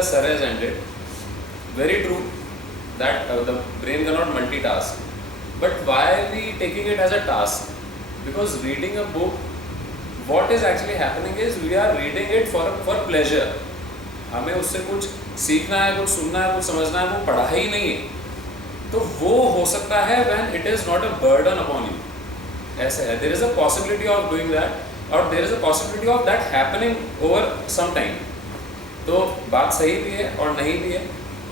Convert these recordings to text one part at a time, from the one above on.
where sir has ended, very true that the brain cannot multitask. But why are we taking it as a task? Because reading a book, what is actually happening is we are reading it for pleasure. हमें उससे कुछ सीखना है, कुछ सुनना है, कुछ समझना है, वो पढ़ाई नहीं है. तो वो हो सकता है when it is not a burden upon you. ऐसे है, there is a possibility of doing that, और there is a possibility of that happening over some time. तो बात सही भी है और नहीं भी है,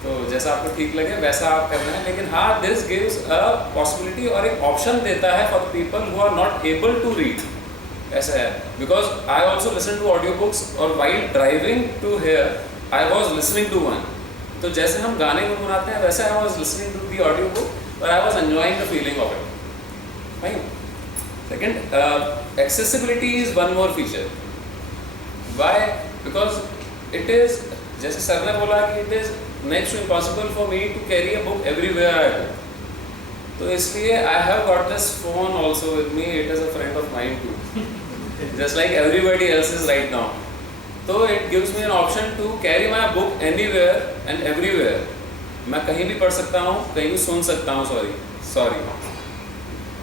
तो जैसा आपको ठीक लगे वैसा आप करना है. लेकिन हाँ, this gives a possibility और एक ऑप्शन देता है for people who are not able to read. ऐसा है, because I also listen to audiobooks, और while driving to here I was listening to one. तो जैसे हम गाने गुनगुनाते हैं वैसे I was listening to the audiobook और I was enjoying the feeling of it. Fine. Second, accessibility is one more feature. Why? Because it is, जैसे sir ने बोला कि it is next to impossible for me to carry a book everywhere I go. तो इसलिए I have got this phone also with me. It is a friend of mine too. Just like everybody else is right now. So it gives me an option to carry my book anywhere and everywhere. मैं कहीं भी पढ़ सकता हूँ, कहीं भी सुन सकता हूँ. Sorry.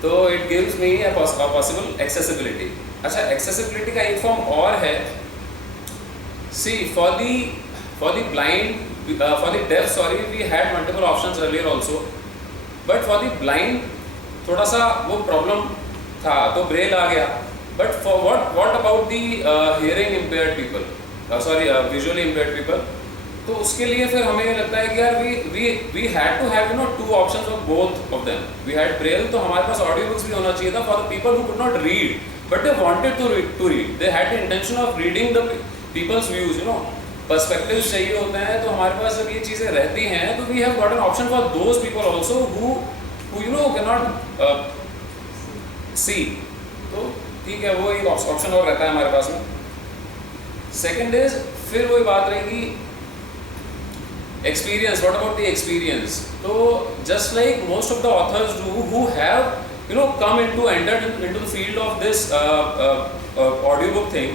तो it gives me a possible accessibility. अच्छा, accessibility का एक फॉर्म और है. See, for the blind, for the deaf, sorry, we had multiple options earlier also. But for the blind, थोड़ा सा वो प्रॉब्लम था, तो ब्रेल आ गया. But for what about the hearing impaired people? Visually impaired people. तो उसके लिए फिर हमें लगता है कि यार we had to have two options of both of them. We had braille, तो हमारे पास ऑडियो बुक्स भी होना चाहिए था for the people who could not read, but they wanted to read. They had the intention of reading the people's views, perspectives चाहिए होते हैं. तो हमारे पास जब ये चीज़ें रहती हैं, तो we have got an option for those people also who cannot see. तो ठीक है, वो एक ऑप्शन और रहता है हमारे पास में. सेकेंड इज, फिर वही बात रहेगी experience. What about the experience? तो just like most of the authors do who have come into the field of this audiobook thing,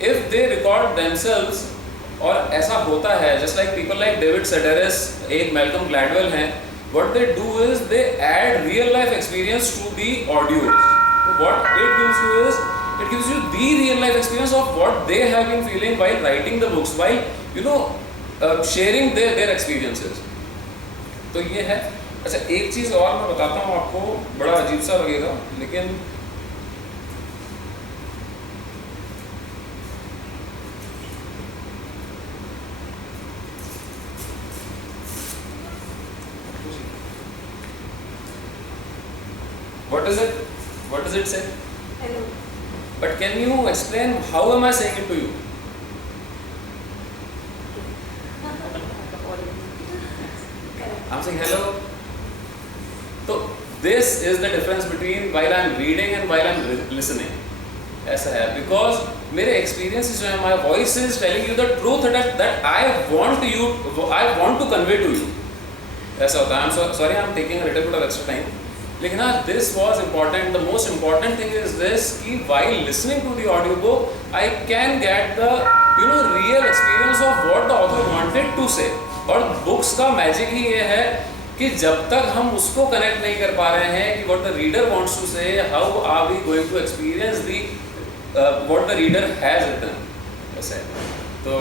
if they record themselves, और ऐसा होता है, just like people like David Sedaris, एक Malcolm Gladwell हैं, what they do is they add real life experience to the audios. What it gives you is, it gives you the real life experience of what they have been feeling while writing the books, while sharing their experiences. तो ये है. अच्छा, एक चीज़ और मैं बताता हूँ आपको, बड़ा अजीब सा लगेगा, लेकिन what does it say? Hello. But can you explain how am I saying it to you? I'm saying hello. So this is the difference between while I'm reading and while I'm listening. ऐसा है, because मेरे experiences जो है, my voice is telling you the truth that I want to convey to you. ऐसा होता है. I'm sorry, I'm taking a little bit of extra time. लेकिन हाँ, this was important. The most important thing is this, कि while listening to the audiobook, I can get the real experience of what the author wanted to say. और books का magic ही ये है कि जब तक हम उसको connect नहीं कर पा रहे हैं कि what the reader wants to say, how are we going to experience what the reader has written. ऐसे. तो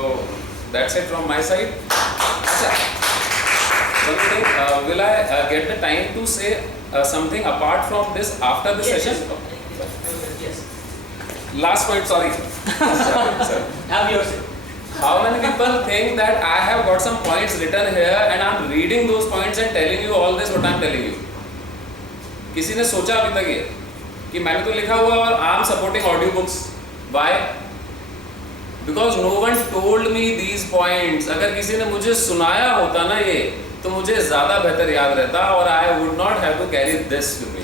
that's it from my side. अच्छा, will I get the time to say something apart from this after the session? Yes. Last point, sorry. Sorry. Have yours. How many people think that I have got some points written here and I'm reading those points and telling you all this what I'm telling you? किसी ने सोचा अभी तक ये कि मैंने तो लिखा हुआ और I'm supporting audiobooks. Why? Because no one told me these points. अगर किसी ने मुझे सुनाया होता ना ये, तो मुझे ज़्यादा बेहतर याद रहता और I would not have to carry this with me.